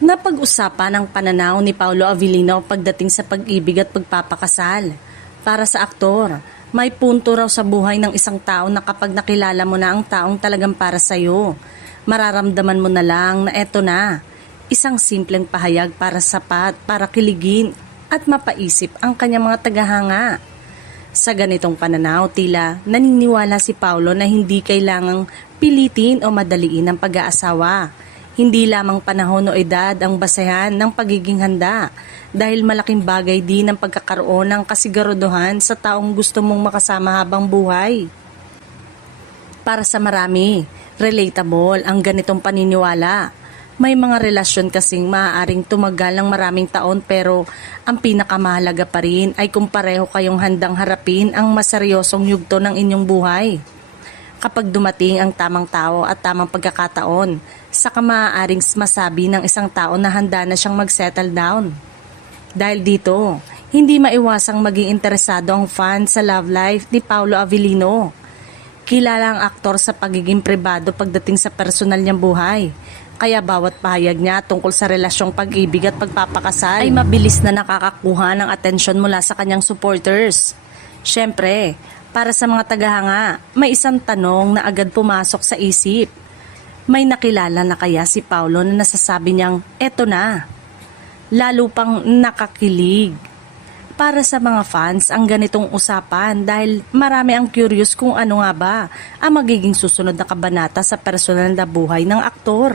Napag-usapan ang pananaw ni Paolo Avellino pagdating sa pag-ibig at pagpapakasal. Para sa aktor, may punto raw sa buhay ng isang tao na kapag nakilala mo na ang taong talagang para sa'yo, mararamdaman mo na lang na eto na, isang simpleng pahayag para sapat para kiligin at mapaisip ang kanyang mga tagahanga. Sa ganitong pananaw, tila naniniwala si Paolo na hindi kailangang pilitin o madaliin ang pag-aasawa. Hindi lamang panahon o edad ang basehan ng pagiging handa dahil malaking bagay din ang pagkakaroon ng kasiguraduhan sa taong gusto mong makasama habang buhay. Para sa marami, relatable ang ganitong paniniwala. May mga relasyon kasing maaaring tumagal ng maraming taon pero ang pinakamahalaga pa rin ay kung pareho kayong handang harapin ang maseryosong yugto ng inyong buhay. Kapag dumating ang tamang tao at tamang pagkakataon, saka maaaring masabi ng isang tao na handa na siyang mag-settle down. Dahil dito, hindi maiwasang maging interesado ang fan sa love life ni Paolo Avellino. Kilala ang aktor sa pagiging pribado pagdating sa personal niyang buhay. Kaya bawat pahayag niya tungkol sa relasyong pag-ibig at pagpapakasal ay mabilis na nakakakuha ng atensyon mula sa kanyang supporters. Siyempre, para sa mga tagahanga, may isang tanong na agad pumasok sa isip. May nakilala na kaya si Paolo na nasasabi niyang, eto na. Lalo pang nakakilig. Para sa mga fans ang ganitong usapan dahil marami ang curious kung ano nga ba ang magiging susunod na kabanata sa personal na buhay ng aktor.